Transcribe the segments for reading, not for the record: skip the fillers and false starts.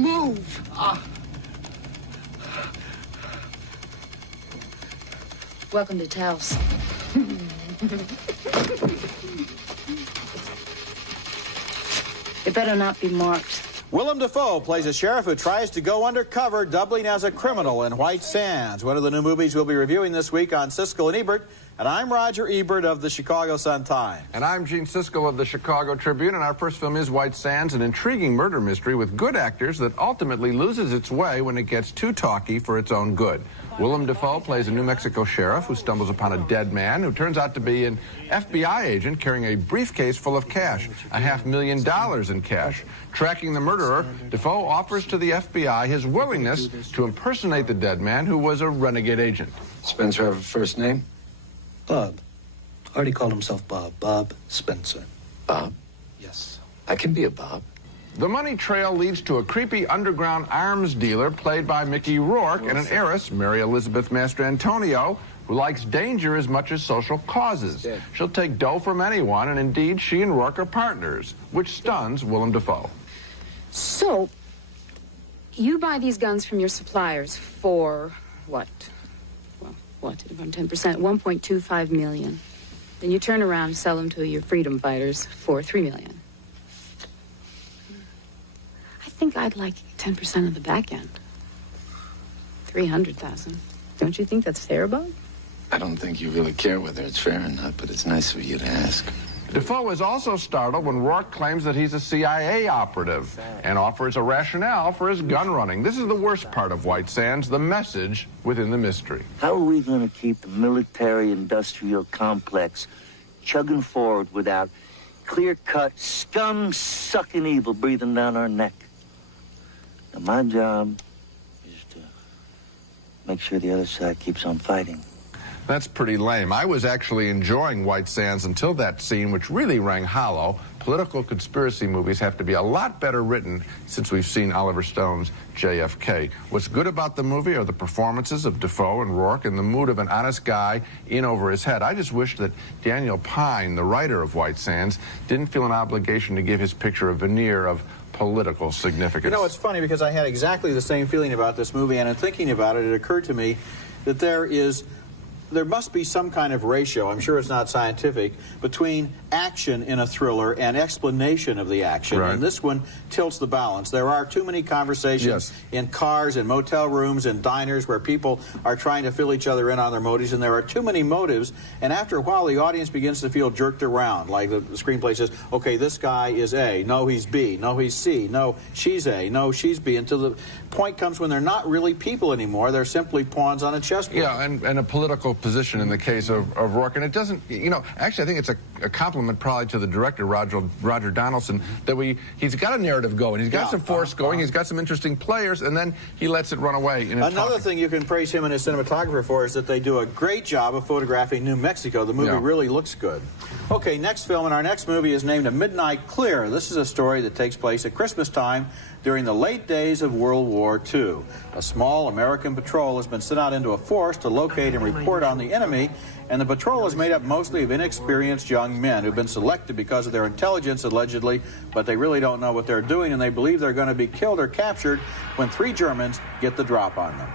Move! Welcome to Taos. It better not be marked. Willem Dafoe plays a sheriff who tries to go undercover, doubling as a criminal in White Sands, one of the new movies we'll be reviewing this week on Siskel and Ebert. And I'm Roger Ebert of the Chicago Sun-Times. And I'm Gene Siskel of the Chicago Tribune, and our first film is White Sands, an intriguing murder mystery with good actors that ultimately loses its way when it gets too talky for its own good. Willem Dafoe plays a New Mexico sheriff who stumbles upon a dead man who turns out to be an FBI agent carrying a briefcase full of cash, $500,000 in cash. Tracking the murderer, Dafoe offers to the FBI his willingness to impersonate the dead man who was a renegade agent. Spencer have a first name? Bob. Already called himself Bob. Bob Spencer. Bob? Yes. I can be a Bob. The money trail leads to a creepy underground arms dealer played by Mickey Rourke and an heiress, Mary Elizabeth Mastrantonio, who likes danger as much as social causes. She'll take dough from anyone, and indeed, she and Rourke are partners, which stuns Willem Dafoe. So, you buy these guns from your suppliers for what? Well, what? Around 10%, $1.25 million. Then you turn around and sell them to your freedom fighters for $3 million. I think I'd like 10% of the back end. $300,000. Don't you think that's fair, Bob? I don't think you really care whether it's fair or not, but it's nice of you to ask. Dafoe is also startled when Rourke claims that he's a CIA operative and offers a rationale for his gun running. This is the worst part of White Sands, the message within the mystery. How are we going to keep the military-industrial complex chugging forward without clear-cut, scum-sucking evil breathing down our neck? Now, my job is to make sure the other side keeps on fighting. That's pretty lame. I was actually enjoying White Sands until that scene, which really rang hollow. Political conspiracy movies have to be a lot better written since we've seen Oliver Stone's JFK. What's good about the movie are the performances of Dafoe and Rourke and the mood of an honest guy in over his head. I just wish that Daniel Pine, the writer of White Sands, didn't feel an obligation to give his picture a veneer of political significance. You know, it's funny because I had exactly the same feeling about this movie, and in thinking about it, it occurred to me that there must be some kind of ratio, I'm sure it's not scientific, between action in a thriller and explanation of the action. Right. And this one tilts the balance. There are too many conversations in cars, in motel rooms, in diners where people are trying to fill each other in on their motives, and there are too many motives, and after a while the audience begins to feel jerked around. Like the screenplay says, okay, this guy is A, no, he's B, no, he's C, no, she's A, no, she's B, until the point comes when they're not really people anymore, they're simply pawns on a chessboard. Yeah, and a political position in the case of Rourke. And it doesn't, you know, actually I think it's a compliment probably to the director, Roger Donaldson, that he's got a narrative going. He's got some force going, he's got some interesting players, and then he lets it run away. Another thing you can praise him and his cinematographer for is that they do a great job of photographing New Mexico. The movie really looks good. Okay, next film, and our next movie is named A Midnight Clear. This is a story that takes place at Christmas time during the late days of World War II. A small American patrol has been sent out into a forest to locate and report on the enemy, and the patrol is made up mostly of inexperienced young men who've been selected because of their intelligence, allegedly, but they really don't know what they're doing, and they believe they're going to be killed or captured when 3 Germans get the drop on them.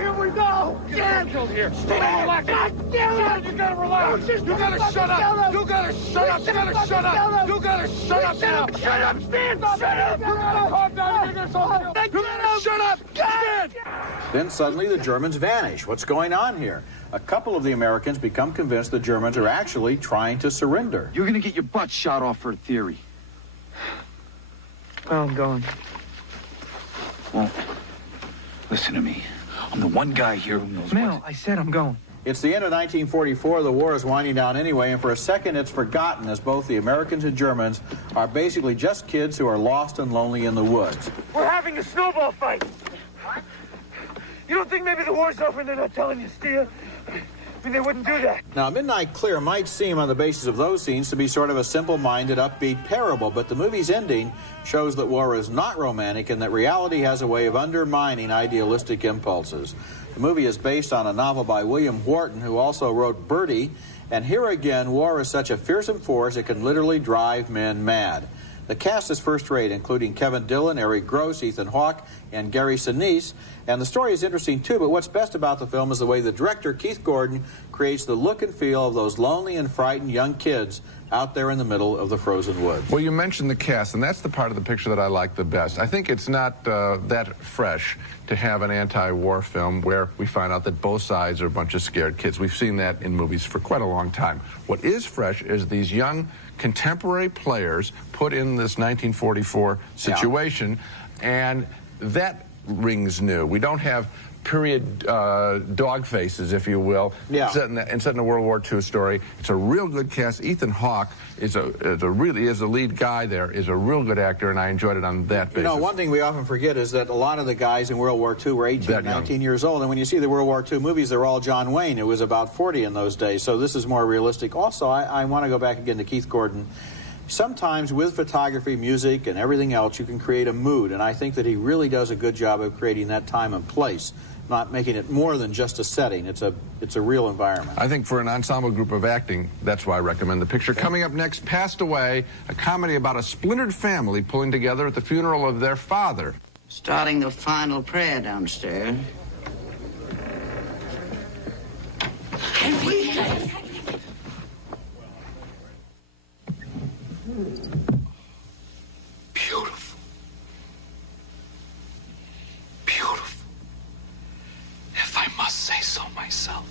Here we go! Get killed here! Stay relax! God damn it! You gotta relax! You gotta shut up! You gotta shut up! You gotta shut up! You gotta shut up now! Shut up! Stand! Shut up! You gotta calm down! You gotta shut up! Stand! Then suddenly the Germans vanish. What's going on here? A couple of the Americans become convinced the Germans are actually trying to surrender. You're gonna get your butt shot off for a theory. Well, I'm going. Well, listen to me. I'm the one guy here who knows Mel, I said I'm going. It's the end of 1944. The war is winding down anyway, and for a second it's forgotten as both the Americans and Germans are basically just kids who are lost and lonely in the woods. We're having a snowball fight. You don't think maybe the war's over and they're not telling you, Steve? I mean, they wouldn't do that. Now, Midnight Clear might seem on the basis of those scenes to be sort of a simple-minded, upbeat parable, but the movie's ending shows that war is not romantic and that reality has a way of undermining idealistic impulses. The movie is based on a novel by William Wharton, who also wrote Bertie, and here again, war is such a fearsome force it can literally drive men mad. The cast is first-rate, including Kevin Dillon, Eric Gross, Ethan Hawke, and Gary Sinise. And the story is interesting, too, but what's best about the film is the way the director, Keith Gordon, creates the look and feel of those lonely and frightened young kids out there in the middle of the frozen woods. Well, you mentioned the cast, and that's the part of the picture that I like the best. I think it's not that fresh to have an anti-war film where we find out that both sides are a bunch of scared kids. We've seen that in movies for quite a long time. What is fresh is these young contemporary players put in this 1944 situation, and that rings new. We don't have period dog faces, if you will, set in a World War II story. It's a real good cast. Ethan Hawke is the lead guy there, is a real good actor, and I enjoyed it on that basis. You know, one thing we often forget is that a lot of the guys in World War II were 18, 19 years old, and when you see the World War II movies, they're all John Wayne, who was about 40 in those days, so this is more realistic. Also, I want to go back again to Keith Gordon. Sometimes with photography, music, and everything else, you can create a mood, and I think that he really does a good job of creating that time and place, not making it more than just a setting. It's a real environment. I think for an ensemble group of acting, that's why I recommend the picture. Coming up next, Passed Away, a comedy about a splintered family pulling together at the funeral of their father. Starting the final prayer downstairs. Beautiful. Beautiful. If I must say so myself.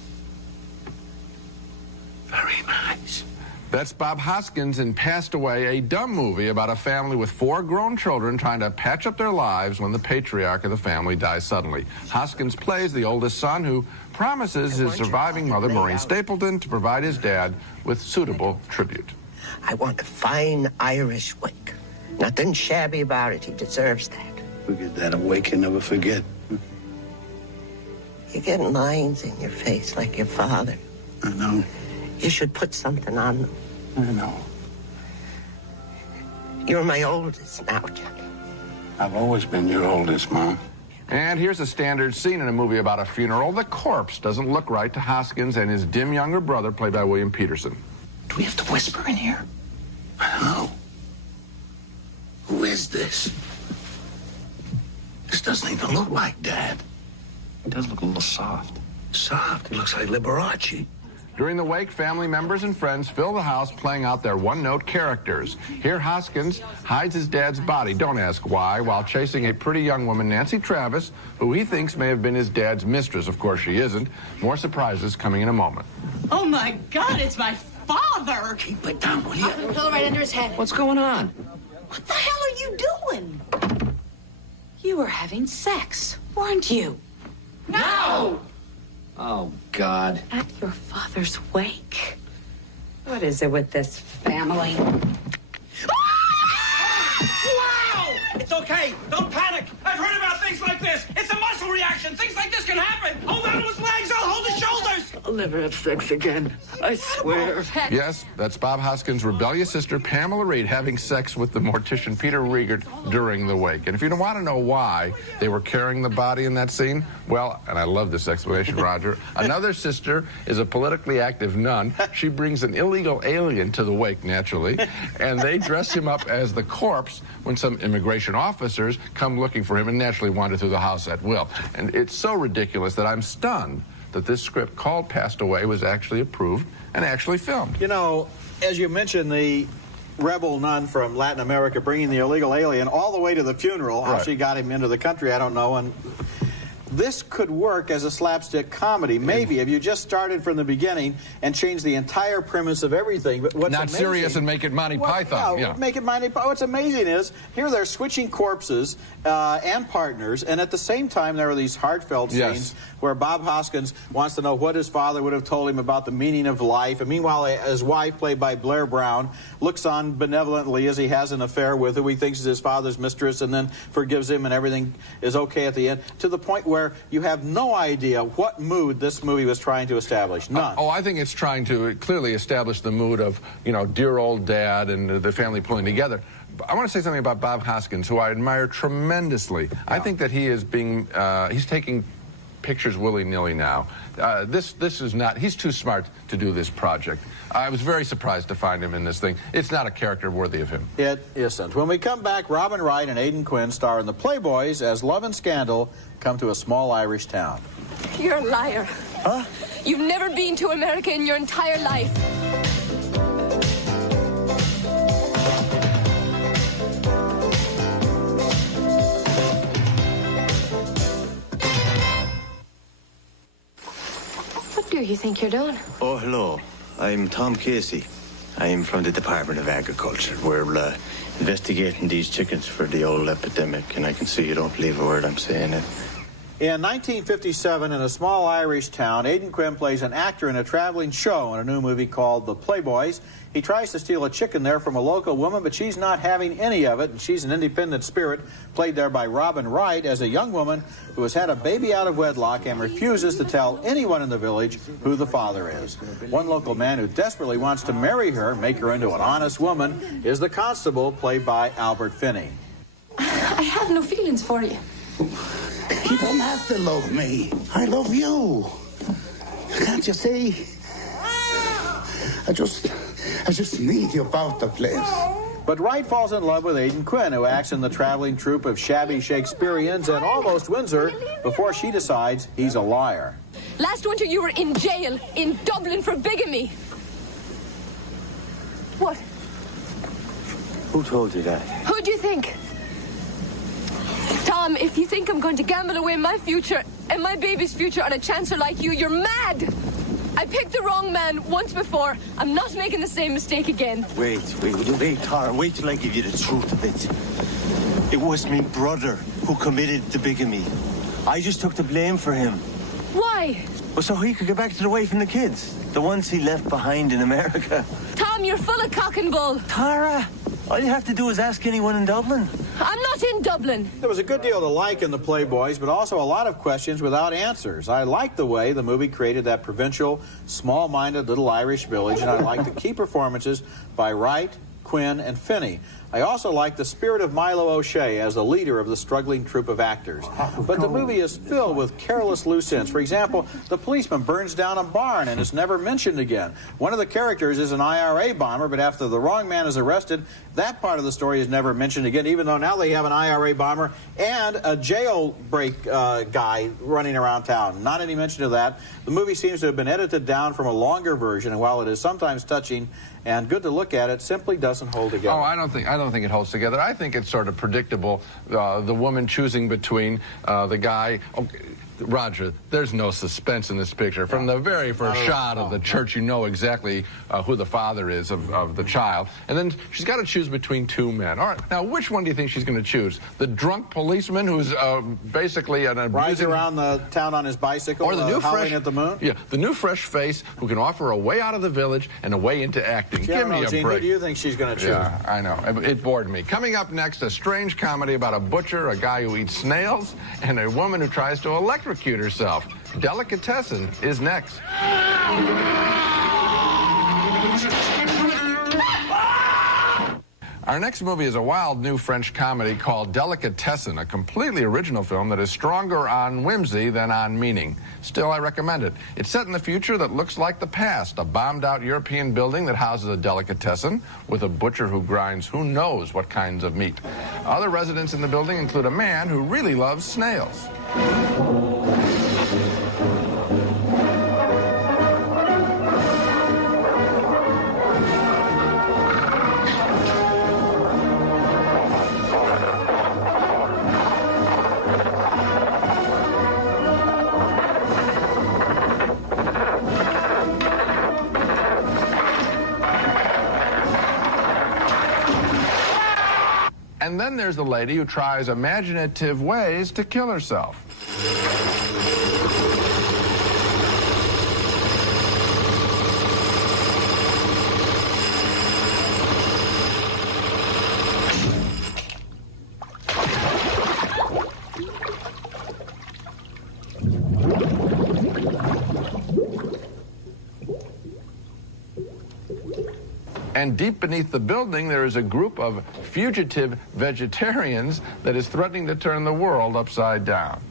Very nice. That's Bob Hoskins in Passed Away, a dumb movie about a family with 4 grown children trying to patch up their lives when the patriarch of the family dies suddenly. Hoskins plays the oldest son who promises his surviving mother, Maureen Stapleton, to provide his dad with suitable tribute. I want a fine Irish wake. Nothing shabby about it. He deserves that. Forget that. A wake you never forget. You're getting lines in your face like your father. I know. You should put something on them. I know. You're my oldest now, Johnny. I've always been your oldest, Mom. And here's a standard scene in a movie about a funeral. The corpse doesn't look right to Hoskins and his dim younger brother, played by William Peterson. Do we have to whisper in here? I don't know. Who is this? This doesn't even look like Dad. It does look a little soft. Soft? It looks like Liberace. During the wake, family members and friends fill the house playing out their one-note characters. Here, Hoskins hides his dad's body, don't ask why, while chasing a pretty young woman, Nancy Travis, who he thinks may have been his dad's mistress. Of course, she isn't. More surprises coming in a moment. Oh, my God, it's my father! Keep it down, will you? Pillow right under his head. What's going on? What the hell are you doing? You were having sex, weren't you? No! Oh, God. At your father's wake? What is it with this family? Wow! It's okay. Don't panic. I've heard about things like this. It's a muscle reaction. Things like this can happen. Hold on to his legs. I'll hold his shoulders. I'll never have sex again. I swear. Yes, that's Bob Hoskins' rebellious sister, Pamela Reed, having sex with the mortician Peter Riegert during the wake. And if you don't want to know why they were carrying the body in that scene, well, and I love this explanation, Roger, another sister is a politically active nun. She brings an illegal alien to the wake, naturally, and they dress him up as the corpse when some immigration officers come looking for him and naturally wander through the house at will. And it's so ridiculous that I'm stunned that this script called Passed Away was actually approved and actually filmed. You know, as you mentioned, the rebel nun from Latin America bringing the illegal alien all the way to the funeral. How she got him into the country, I don't know. And this could work as a slapstick comedy, maybe, if you just started from the beginning and changed the entire premise of everything. But what's not amazing, serious and make it Monty Python. Yeah, make it Monty Python. What's amazing is here they're switching corpses and partners, and at the same time there are these heartfelt scenes where Bob Hoskins wants to know what his father would have told him about the meaning of life, and meanwhile his wife, played by Blair Brown, looks on benevolently as he has an affair with who he thinks is his father's mistress, and then forgives him, and everything is okay at the end, to the point where you have no idea what mood this movie was trying to establish. None. I think it's trying to clearly establish the mood of, you know, dear old dad and the family pulling together. I want to say something about Bob Hoskins, who I admire tremendously. I think that he is being, he's taking pictures willy-nilly now. This is not, he's too smart to do this project. I was very surprised to find him in this thing. It's not a character worthy of him. It isn't. When we come back, Robin Wright and Aidan Quinn star in the Playboys as love and scandal come to a small Irish town. You're a liar. Huh? You've never been to America in your entire life. What do you think you're doing? Oh, hello. I'm Tom Casey. I'm from the Department of Agriculture. We're investigating these chickens for the old epidemic, and I can see you don't believe a word I'm saying. In 1957, in a small Irish town, Aidan Quinn plays an actor in a traveling show in a new movie called The Playboys. He tries to steal a chicken there from a local woman, but she's not having any of it, and she's an independent spirit, played there by Robin Wright as a young woman who has had a baby out of wedlock and refuses to tell anyone in the village who the father is. One local man who desperately wants to marry her, make her into an honest woman, is the constable, played by Albert Finney. I have no feelings for you. You don't have to love me. I love you. Can't you see? I just need you about the place. But Wright falls in love with Aidan Quinn, who acts in the traveling troupe of shabby Shakespeareans and almost wins her before she decides he's a liar. Last winter you were in jail in Dublin for bigamy. What? Who told you that? Who do you think? Tom, if you think I'm going to gamble away my future and my baby's future on a chancer like you, you're mad! I picked the wrong man once before. I'm not making the same mistake again. Wait, Tara, wait till I give you the truth of it. It was me brother who committed the bigamy. I just took the blame for him. Why? Well, so he could get back to the wife and the kids. The ones he left behind in America. Tom, you're full of cock and bull. Tara, all you have to do is ask anyone in Dublin. I'm not in Dublin. There was a good deal to like in the Playboys, but also a lot of questions without answers. I liked the way the movie created that provincial, small-minded little Irish village, and I liked the key performances by Wright, Quinn, and Finney. I also like the spirit of Milo O'Shea as the leader of the struggling troupe of actors. But the movie is filled with careless loose ends. For example, the policeman burns down a barn and is never mentioned again. One of the characters is an IRA bomber, but after the wrong man is arrested, that part of the story is never mentioned again, even though now they have an IRA bomber and a jailbreak guy running around town. Not any mention of that. The movie seems to have been edited down from a longer version, and while it is sometimes touching and good to look at, it simply doesn't hold together. Oh, I don't think it holds together. I think it's sort of predictable. The woman choosing between the guy. Okay, Roger, there's no suspense in this picture. From the very first shot of the church, you know exactly who the father is of the child. And then she's got to choose between two men. All right, now which one do you think she's going to choose? The drunk policeman who's basically an abusing... Rides around the town on his bicycle, or the new howling at the moon? Yeah, the new fresh face who can offer a way out of the village and a way into acting. Yeah, Give me a Gene, break. who do you think she's going to choose? Yeah, I know. It bored me. Coming up next, a strange comedy about a butcher, a guy who eats snails, and a woman who tries to electrocute herself. Delicatessan is next. Our next movie is a wild new French comedy called Delicatessan, a completely original film that is stronger on whimsy than on meaning. Still, I recommend it. It's set in the future that looks like the past, a bombed-out European building that houses a delicatessen with a butcher who grinds who knows what kinds of meat. Other residents in the building include a man who really loves snails. And then there's the lady who tries imaginative ways to kill herself. And deep beneath the building, there is a group of fugitive vegetarians that is threatening to turn the world upside down.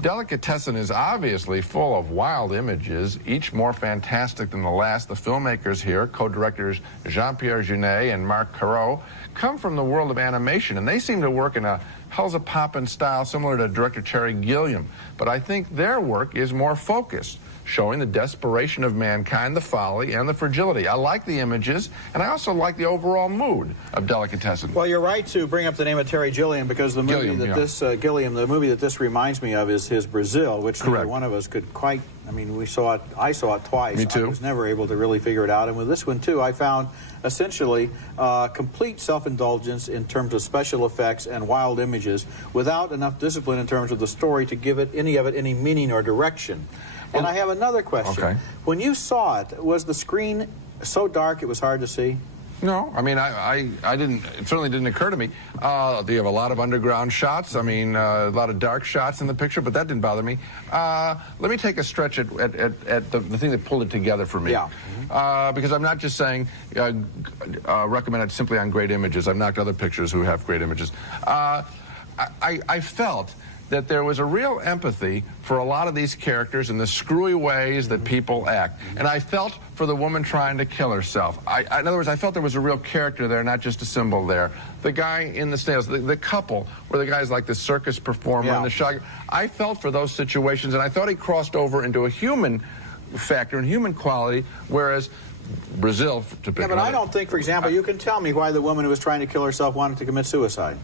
Delicatessan is obviously full of wild images, each more fantastic than the last. The filmmakers here, co-directors Jean-Pierre Jeunet and Marc Caro, come from the world of animation, and they seem to work in a hell's a poppin' style similar to director Terry Gilliam. But I think their work is more focused, showing the desperation of mankind, the folly, and the fragility. I like the images, and I also like the overall mood of Delicatessan. Well, you're right to bring up the name of Terry Gilliam, because the movie the movie that this reminds me of is his Brazil, which neither one of us could quite. I mean, I saw it twice. Me too. I was never able to really figure it out, and with this one too, I found essentially complete self-indulgence in terms of special effects and wild images, without enough discipline in terms of the story to give it any meaning or direction. And I have another question. Okay. When you saw it, was the screen so dark it was hard to see? No, I mean, I didn't, it certainly didn't occur to me. They have a lot of underground shots, I mean, a lot of dark shots in the picture, but that didn't bother me. Let me take a stretch at the thing that pulled it together for me. Yeah. Because I'm not just saying recommend it simply on great images. I've knocked other pictures who have great images. I felt that there was a real empathy for a lot of these characters and the screwy ways that people act. And I felt for the woman trying to kill herself. In other words, I felt there was a real character there, not just a symbol there. The guy in the snails, the couple, where the guy's like the circus performer and the shot. I felt for those situations, and I thought he crossed over into a human factor and human quality, whereas Brazil, to pick but I don't think, for example, you can tell me why the woman who was trying to kill herself wanted to commit suicide.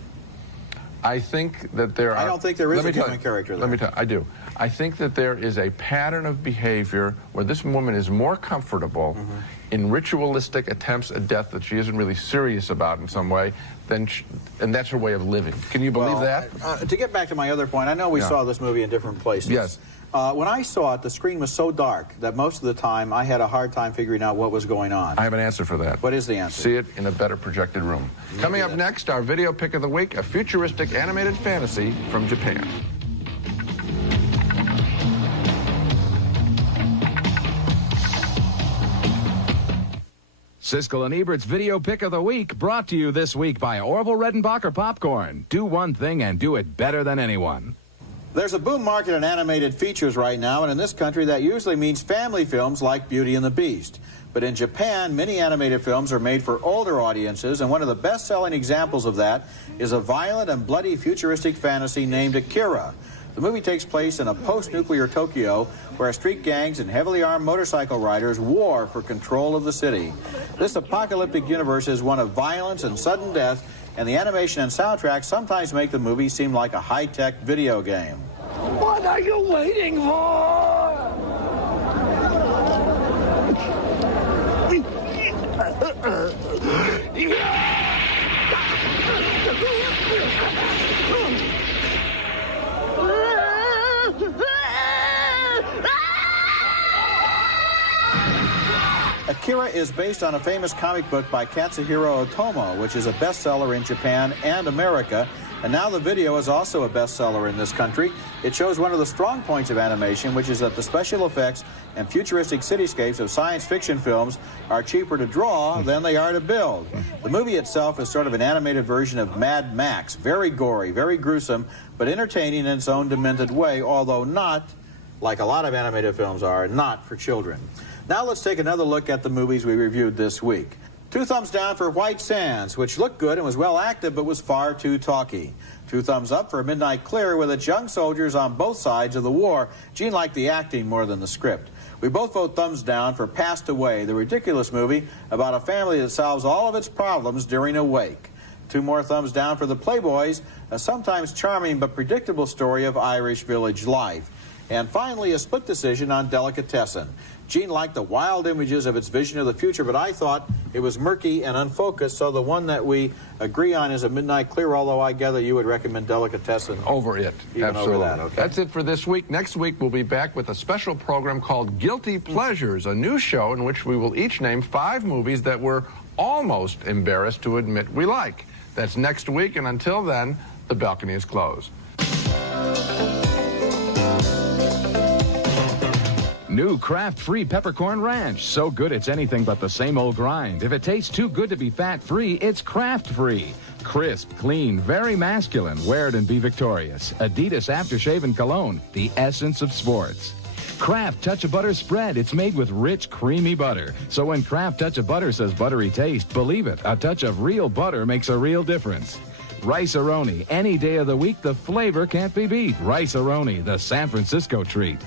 I think that there are... I don't think there is a human character there. Let me tell you, I do. I think that there is a pattern of behavior where this woman is more comfortable in ritualistic attempts at death that she isn't really serious about in some way, and that's her way of living. Can you believe that? To get back to my other point, I know we saw this movie in different places. Yes. When I saw it, the screen was so dark that most of the time I had a hard time figuring out what was going on. I have an answer for that. What is the answer? See it in a better projected room. Coming up next, our video pick of the week, a futuristic animated fantasy from Japan. Siskel and Ebert's video pick of the week, brought to you this week by Orville Redenbacher Popcorn. Do one thing and do it better than anyone. There's a boom market in animated features right now, and in this country that usually means family films like Beauty and the Beast. But in Japan, many animated films are made for older audiences, and one of the best-selling examples of that is a violent and bloody futuristic fantasy named Akira. The movie takes place in a post-nuclear Tokyo where street gangs and heavily armed motorcycle riders war for control of the city. This apocalyptic universe is one of violence and sudden death, and the animation and soundtrack sometimes make the movie seem like a high-tech video game. What are you waiting for? Akira is based on a famous comic book by Katsuhiro Otomo, which is a bestseller in Japan and America, and now the video is also a bestseller in this country. It shows one of the strong points of animation, which is that the special effects and futuristic cityscapes of science fiction films are cheaper to draw than they are to build. The movie itself is sort of an animated version of Mad Max, very gory, very gruesome, but entertaining in its own demented way, although not, like a lot of animated films are, not for children. Now let's take another look at the movies we reviewed this week. 2 thumbs down for White Sands, which looked good and was well acted but was far too talky. 2 thumbs up for Midnight Clear, with its young soldiers on both sides of the war. Gene liked the acting more than the script. We both vote thumbs down for Passed Away, the ridiculous movie about a family that solves all of its problems during a wake. 2 more thumbs down for The Playboys, a sometimes charming but predictable story of Irish village life. And finally, a split decision on Delicatessan. Gene liked the wild images of its vision of the future, but I thought it was murky and unfocused, so the one that we agree on is A Midnight Clear, although I gather you would recommend Delicatessan. Over it. Even Absolutely. over that, okay. That's it for this week. Next week, we'll be back with a special program called Guilty Pleasures, a new show in which we will each name 5 movies that we're almost embarrassed to admit we like. That's next week, and until then, the balcony is closed. New Kraft-Free Peppercorn Ranch. So good it's anything but the same old grind. If it tastes too good to be fat-free, it's Kraft-Free. Crisp, clean, very masculine. Wear it and be victorious. Adidas Aftershave and Cologne, the essence of sports. Kraft Touch of Butter Spread. It's made with rich, creamy butter. So when Kraft Touch of Butter says buttery taste, believe it. A touch of real butter makes a real difference. Rice-A-Roni. Any day of the week, the flavor can't be beat. Rice-A-Roni, the San Francisco treat.